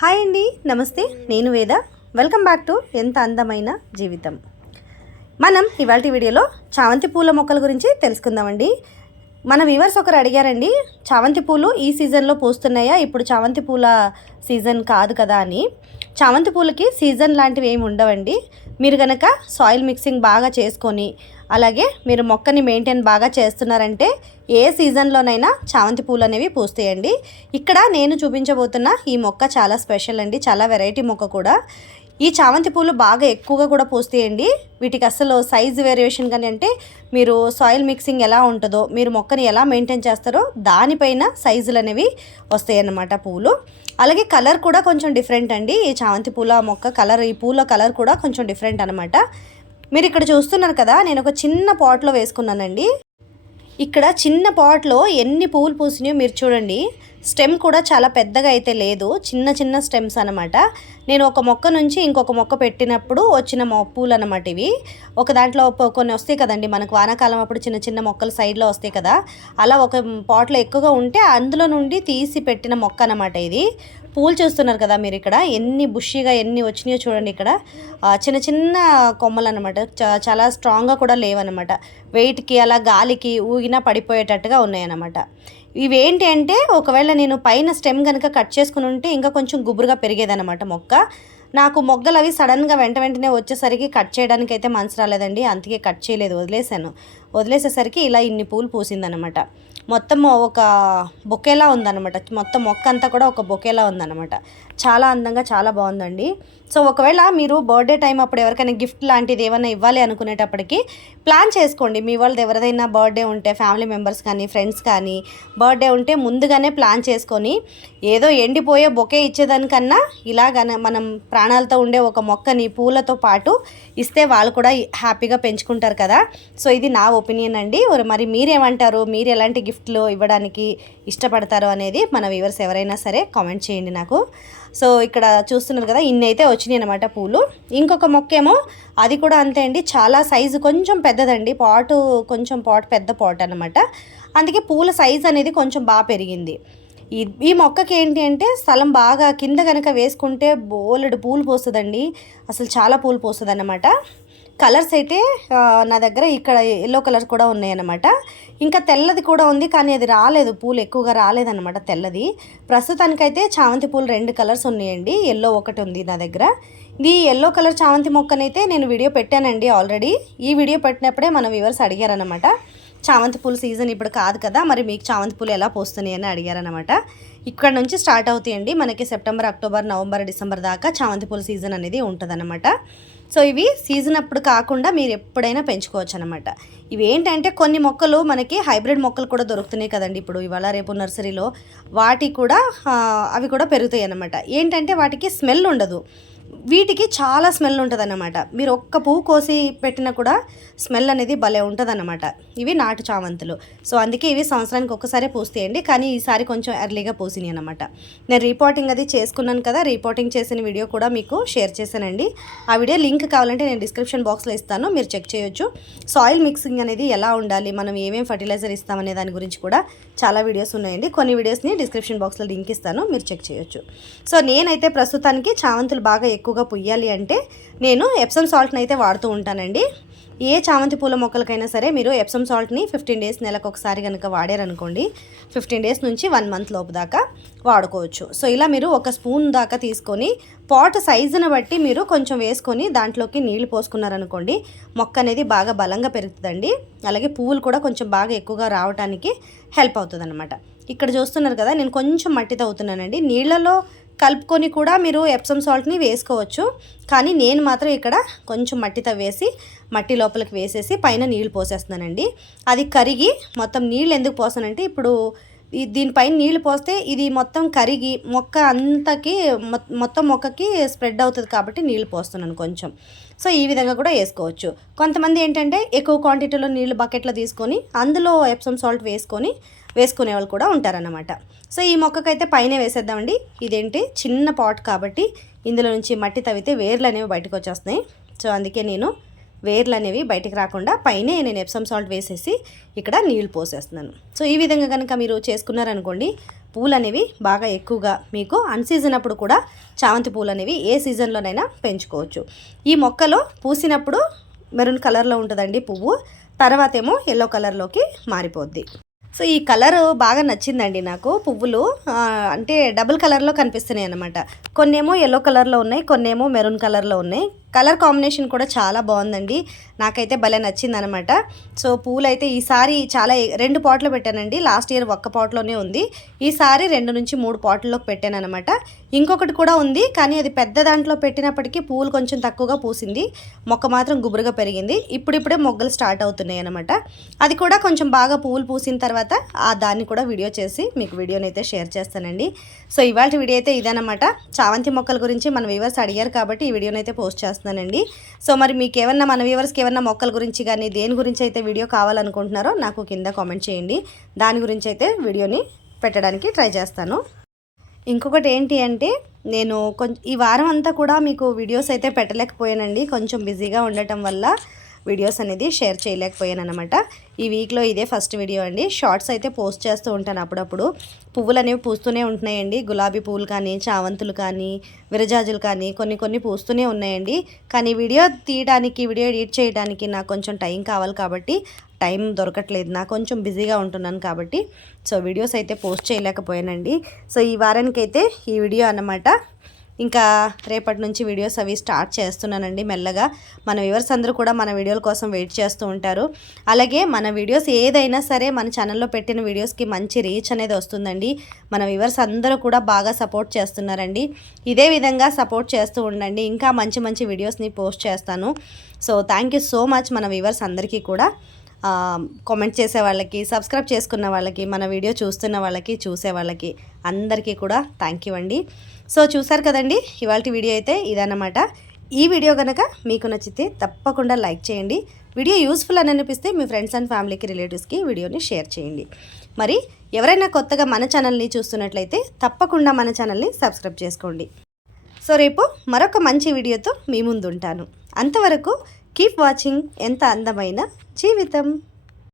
Hi అండి నమస్తే నేను వేద. వెల్కమ్ బ్యాక్ టు ఎంత అందమైన జీవితం. మనం ఇవాళ వీడియోలో చామంతి పూల మొక్కల గురించి తెలుసుకుందామండి. మన వ్యూవర్స్ ఒకరు అడిగారండి చామంతి పూలు ఈ సీజన్లో పూస్తున్నాయా? ఇప్పుడు చామంతి పూల సీజన్ కాదు కదా అని. చామంతి పూలకి సీజన్ లాంటివి ఏమి ఉండవండి. మీరు కనుక సాయిల్ మిక్సింగ్ బాగా చేసుకొని అలాగే మీరు మొక్కని మెయింటైన్ బాగా చేస్తున్నారంటే ఏ సీజన్లోనైనా చామంతి పూలు అనేవి పూస్తాయండి. ఇక్కడ నేను చూపించబోతున్న ఈ మొక్క చాలా స్పెషల్ అండి చాలా వెరైటీ మొక్క కూడా. ఈ చామంతి పూలు బాగా ఎక్కువగా కూడా పూస్తాయండి. వీటికి అసలు సైజ్ వేరియేషన్ కానీ అంటే మీరు సాయిల్ మిక్సింగ్ ఎలా ఉంటుందో మీరు మొక్కని ఎలా మెయింటైన్ చేస్తారో దానిపైన సైజులు అనేవి వస్తాయి అన్నమాట పూలు. అలాగే కలర్ కూడా కొంచెం డిఫరెంట్ అండి. ఈ చామంతి పూల మొక్క కలర్ ఈ పూల కలర్ కూడా కొంచెం డిఫరెంట్ అనమాట మీరు ఇక్కడ చూస్తున్నారు కదా నేను ఒక చిన్న పాట్లో వేసుకున్నానండి. ఇక్కడ చిన్న పాట్లో ఎన్ని పువ్వులు పూసినాయో మీరు చూడండి. స్టెమ్ కూడా చాలా పెద్దగా అయితే లేదు చిన్న చిన్న స్టెమ్స్ అనమాట నేను ఒక మొక్క నుంచి ఇంకొక మొక్క పెట్టినప్పుడు వచ్చిన మొ పూలు అనమాట ఇవి. ఒక దాంట్లో కొన్ని వస్తాయి కదండి మనకు వానాకాలం అప్పుడు చిన్న చిన్న మొక్కలు సైడ్లో వస్తాయి కదా. అలా ఒక పాట్లో ఎక్కువగా ఉంటే అందులో నుండి తీసి పెట్టిన మొక్క అనమాట ఇది. పూలు చూస్తున్నారు కదా మీరు ఇక్కడ. ఎన్ని బుషీగా ఎన్ని వచ్చినాయో చూడండి ఇక్కడ. చిన్న చిన్న కొమ్మలు అనమాట చాలా స్ట్రాంగ్గా కూడా లేవన్నమాట. వెయిట్కి అలా గాలికి ఊగినా పడిపోయేటట్టుగా ఉన్నాయన్నమాట. ఇవేంటి అంటే ఒకవేళ నేను పైన స్టెమ్ కనుక కట్ చేసుకుని ఉంటే ఇంకా కొంచెం గుబురుగా పెరిగేదన్నమాట మొక్క. నాకు మొగ్గలు అవి సడన్గా వెంట వెంటనే వచ్చేసరికి కట్ చేయడానికి అయితే మనసు రాలేదండి. అందుకే కట్ చేయలేదు వదిలేసాను వదిలేసేసరికి ఇలా ఇన్ని పూలు పూసిందనమాట మొత్తం ఒక బొకేలా ఉందన్నమాట. మొత్తం మొక్క అంతా కూడా ఒక బొకేలా ఉందన్నమాట. చాలా అందంగా చాలా బాగుందండి. సో ఒకవేళ మీరు బర్త్డే టైం అప్పుడు ఎవరికైనా గిఫ్ట్ లాంటిది ఏమైనా ఇవ్వాలి అనుకునేటప్పటికి ప్లాన్ చేసుకోండి. మీ వాళ్ళది ఎవరిదైనా బర్త్డే ఉంటే ఫ్యామిలీ మెంబర్స్ కానీ ఫ్రెండ్స్ కానీ బర్త్డే ఉంటే ముందుగానే ప్లాన్ చేసుకొని ఏదో ఎండిపోయే బొకే ఇచ్చేదానికన్నా ఇలాగన మనం ప్రాణాలతో ఉండే ఒక మొక్కని పూలతో పాటు ఇస్తే వాళ్ళు కూడా హ్యాపీగా పెంచుకుంటారు కదా. సో ఇది నా ఒపీనియన్ అండి. మరి- మరి మీరేమంటారు? మీరు ఎలాంటి గిఫ్ట్లు ఇవ్వడానికి ఇష్టపడతారు అనేది మన వ్యూవర్స్ ఎవరైనా సరే కామెంట్ చేయండి నాకు. సో ఇక్కడ చూస్తున్నారు కదా ఇన్ని అయితే వచ్చినాయి అనమాట పూలు. ఇంకొక మొక్క ఏమో అది కూడా అంతే అండి. చాలా సైజు కొంచెం పెద్దదండి. పాటు కొంచెం పాట్ పెద్ద పాట్ అనమాట అందుకే పూల సైజు అనేది కొంచెం బాగా పెరిగింది. ఈ ఈ మొక్కకి ఏంటి అంటే స్థలం బాగా కింద కనుక వేసుకుంటే బోలెడు పూలు పోస్తుందండి. అసలు చాలా పూలు పోస్తుంది అన్నమాట కలర్స్ అయితే నా దగ్గర ఇక్కడ ఎల్లో కలర్ కూడా ఉన్నాయన్నమాట. ఇంకా తెల్లది కూడా ఉంది కానీ అది రాలేదు. పూలు ఎక్కువగా రాలేదన్నమాట తెల్లది. ప్రస్తుతానికైతే చామంతి పూలు రెండు కలర్స్ ఉన్నాయండి. ఎల్లో ఒకటి ఉంది నా దగ్గర. ఇది ఎల్లో కలర్ చామంతి మొక్కనైతే నేను వీడియో పెట్టానండి ఆల్రెడీ. ఈ వీడియో పెట్టినప్పుడే మన వ్యూవర్స్ అడిగారనమాట చామంతి పూల సీజన్ ఇప్పుడు కాదు కదా మరి మీకు చామంతి పూలు ఎలా పోస్తున్నాయి అని అడిగారనమాట ఇక్కడ నుంచి స్టార్ట్ అవుతాయండి. మనకి సెప్టెంబర్ అక్టోబర్ నవంబర్ డిసెంబర్ దాకా చామంతి పూల సీజన్ అనేది ఉంటుందన్నమాట. సో ఇవి సీజన్ అప్పుడు కాకుండా మీరు ఎప్పుడైనా పెంచుకోవచ్చు అనమాట ఇవి ఏంటంటే కొన్ని మొక్కలు మనకి హైబ్రిడ్ మొక్కలు కూడా దొరుకుతున్నాయి కదండి. ఇప్పుడు ఇవాళ రేపు నర్సరీలో వాటి కూడా అవి కూడా పెరుగుతాయి అన్నమాట ఏంటంటే వాటికి స్మెల్ ఉండదు. వీటికి చాలా స్మెల్ ఉంటుంది అన్నమాట మీరు ఒక్క పువ్వు కోసి పెట్టినా కూడా స్మెల్ అనేది భలే ఉంటుంది అన్నమాట ఇవి నాటు చామంతులు. సో అందుకే ఇవి సంవత్సరానికి ఒక్కసారి పూస్తాయండి. కానీ ఈసారి కొంచెం ఎర్లీగా పూసినాయి అనమాట నేను రిపోర్టింగ్ అది చేసుకున్నాను కదా రిపోర్టింగ్ చేసిన వీడియో కూడా మీకు షేర్ చేశానండి. ఆ వీడియో లింక్ కావాలంటే నేను డిస్క్రిప్షన్ బాక్స్లో ఇస్తాను. మీరు చెక్ చేయొచ్చు. సాయిల్ మిక్సింగ్ అనేది ఎలా ఉండాలి మనం ఏమేమి ఫర్టిలైజర్ ఇస్తామనే దాని గురించి కూడా చాలా వీడియోస్ ఉన్నాయండి. కొన్ని వీడియోస్ని డిస్క్రిప్షన్ బాక్స్లో లింక్ ఇస్తాను. మీరు చెక్ చేయొచ్చు. సో నేనైతే ప్రస్తుతానికి చామంతులు బాగా ఎక్కువగా పుయ్యాలి అంటే నేను ఎప్సమ్ సాల్ట్ని అయితే వాడుతూ ఉంటానండి. ఏ చామంతి పూల మొక్కలకైనా సరే మీరు ఎప్సమ్ సాల్ట్ని ఫిఫ్టీన్ డేస్ నెలకు ఒకసారి కనుక వాడారనుకోండి ఫిఫ్టీన్ డేస్ నుంచి వన్ మంత్ లోపు దాకా వాడుకోవచ్చు. సో ఇలా మీరు ఒక స్పూన్ దాకా తీసుకొని పాట్ సైజుని బట్టి మీరు కొంచెం వేసుకొని దాంట్లోకి నీళ్ళు పోసుకున్నారనుకోండి మొక్క అనేది బాగా బలంగా పెరుగుతుందండి. అలాగే పువ్వులు కూడా కొంచెం బాగా ఎక్కువగా రావడానికి హెల్ప్ అవుతుంది ఇక్కడ చూస్తున్నారు కదా నేను కొంచెం మట్టి తవ్వుతున్నానండి. నీళ్ళలో కలుపుకొని కూడా మీరు ఎప్సమ్ సాల్ట్ని వేసుకోవచ్చు. కానీ నేను మాత్రం ఇక్కడ కొంచెం మట్టితో వేసి మట్టి లోపలికి వేసేసి పైన నీళ్ళు పోసేస్తున్నానండి. అది కరిగి మొత్తం నీళ్ళు ఎందుకు పోసానంటే ఇప్పుడు ఈ దీనిపైన నీళ్ళు పోస్తే ఇది మొత్తం కరిగి మొక్క అంతకి మొత్తం మొక్కకి స్ప్రెడ్ అవుతుంది కాబట్టి నీళ్ళు పోస్తున్నాను కొంచెం. సో ఈ విధంగా కూడా వేసుకోవచ్చు. కొంతమంది ఏంటంటే ఎక్కువ క్వాంటిటీలో నీళ్ళు బకెట్లో తీసుకొని అందులో ఎప్సమ్ సాల్ట్ వేసుకొని వేసుకునే వాళ్ళు కూడా ఉంటారన్నమాట. సో ఈ మొక్కకైతే పైన వేసేద్దామండి. ఇదేంటి? చిన్న పాట్ కాబట్టి ఇందులో నుంచి మట్టి తవ్వితే వేర్లు అనేవి బయటకు వచ్చేస్తాయి సో అందుకే నేను వేర్లు అనేవి బయటకు రాకుండా పైనే నేను ఎప్సమ్ సాల్ట్ వేసేసి ఇక్కడ నీళ్ళు పోసేస్తున్నాను. సో ఈ విధంగా కనుక మీరు చేసుకున్నారనుకోండి పూలు అనేవి బాగా ఎక్కువగా మీకు అన్సీజన్ అప్పుడు కూడా చామంతి పూలు అనేవి ఏ సీజన్లోనైనా పెంచుకోవచ్చు. ఈ మొక్కలో పూసినప్పుడు మెరూన్ కలర్లో ఉంటుందండి పువ్వు తర్వాత ఏమో ఎల్లో కలర్లోకి మారిపోద్ది. సో ఈ కలర్ బాగా నచ్చిందండి నాకు. పువ్వులు అంటే డబుల్ కలర్లో కనిపిస్తున్నాయి అనమాట కొన్నేమో ఎల్లో కలర్లో ఉన్నాయి కొన్నేమో మెరూన్ కలర్లో ఉన్నాయి. కలర్ కాంబినేషన్ కూడా చాలా బాగుందండి. నాకైతే భలే నచ్చింది అనమాట సో పూలు అయితే ఈసారి చాలా రెండు పాట్లు పెట్టానండి. లాస్ట్ ఇయర్ ఒక్క పాట్లోనే ఉంది. ఈసారి రెండు నుంచి మూడు పాట్లలోకి పెట్టాను అనమాట ఇంకొకటి కూడా ఉంది కానీ అది పెద్ద దాంట్లో పెట్టినప్పటికీ పూలు కొంచెం తక్కువగా పూసింది. మొక్క మాత్రం గుబురుగా పెరిగింది. ఇప్పుడిప్పుడే మొగ్గలు స్టార్ట్ అవుతున్నాయి అనమాట అది కూడా కొంచెం బాగా పువ్వులు పూసిన తర్వాత ఆ దాన్ని కూడా వీడియో చేసి మీకు వీడియోని అయితే షేర్ చేస్తానండి. సో ఇవాళ వీడియో అయితే ఇదనమాట చామంతి మొక్కల గురించి మన వ్యూవర్స్ అడిగారు కాబట్టి ఈ వీడియోని అయితే పోస్ట్ చేస్తున్నానండి. సో మరి మీకు ఏమన్నా మన వ్యూవర్స్కి ఏమన్నా మొక్కల గురించి కానీ దేని గురించి అయితే వీడియో కావాలనుకుంటున్నారో నాకు కింద కామెంట్ చేయండి. దాని గురించి అయితే వీడియోని పెట్టడానికి ట్రై చేస్తాను. ఇంకొకటి ఏంటి అంటే నేను కొంచెం ఈ వారం అంతా కూడా మీకు వీడియోస్ అయితే పెట్టలేకపోయానండి. కొంచెం బిజీగా ఉండటం వల్ల. వీడియోస్ అనేది షేర్ చేయలేకపోయాను అనమాట ఈ వీక్లో ఇదే ఫస్ట్ వీడియో అండి. షార్ట్స్ అయితే పోస్ట్ చేస్తూ ఉంటాను అప్పుడప్పుడు. పువ్వులు అనేవి పూస్తూనే ఉంటున్నాయండి. గులాబీ పువ్వులు కానీ చావంతులు కానీ విరజాజులు కానీ కొన్ని కొన్ని పూస్తూనే ఉన్నాయండి. కానీ వీడియో తీయడానికి వీడియో ఎడిట్ చేయడానికి నాకు కొంచెం టైం కావాలి కాబట్టి టైం దొరకట్లేదు. నాకు కొంచెం బిజీగా ఉంటున్నాను కాబట్టి సో వీడియోస్ అయితే పోస్ట్ చేయలేకపోయానండి. సో ఈ వారానికి అయితే ఈ వీడియో అన్నమాట. ఇంకా రేపటి నుంచి వీడియోస్ అవి స్టార్ట్ చేస్తున్నానండి మెల్లగా. మన వ్యూవర్స్ అందరూ కూడా మన వీడియోల కోసం వెయిట్ చేస్తూ ఉంటారు. అలాగే మన వీడియోస్ ఏదైనా సరే మన ఛానల్లో పెట్టిన వీడియోస్కి మంచి రీచ్ అనేది వస్తుందండి. మన వ్యూవర్స్ అందరూ కూడా బాగా సపోర్ట్ చేస్తున్నారండి. ఇదే విధంగా సపోర్ట్ చేస్తూ ఉండండి. ఇంకా మంచి మంచి వీడియోస్ని పోస్ట్ చేస్తాను. So thank you so much మన వ్యూవర్స్ అందరికీ కూడా. కామెంట్ చేసే వాళ్ళకి సబ్స్క్రైబ్ చేసుకున్న వాళ్ళకి మన వీడియో చూస్తున్న వాళ్ళకి చూసే వాళ్ళకి అందరికీ కూడా థ్యాంక్ యూ అండి. సో చూసారు కదండి ఇవాళ వీడియో అయితే ఇదన్నమాట. ఈ వీడియో కనుక మీకు నచ్చితే తప్పకుండా లైక్ చేయండి. వీడియో యూస్ఫుల్ అని అనిపిస్తే మీ ఫ్రెండ్స్ అండ్ ఫ్యామిలీకి రిలేటివ్స్కి వీడియోని షేర్ చేయండి. మరి ఎవరైనా కొత్తగా మన ఛానల్ని చూస్తున్నట్లయితే తప్పకుండా మన ఛానల్ని సబ్స్క్రైబ్ చేసుకోండి. సో రేపు మరొక మంచి వీడియోతో మీ ముందు ఉంటాను అంతవరకు కీప్ వాచింగ్ ఎంత అందమైన జీవితం.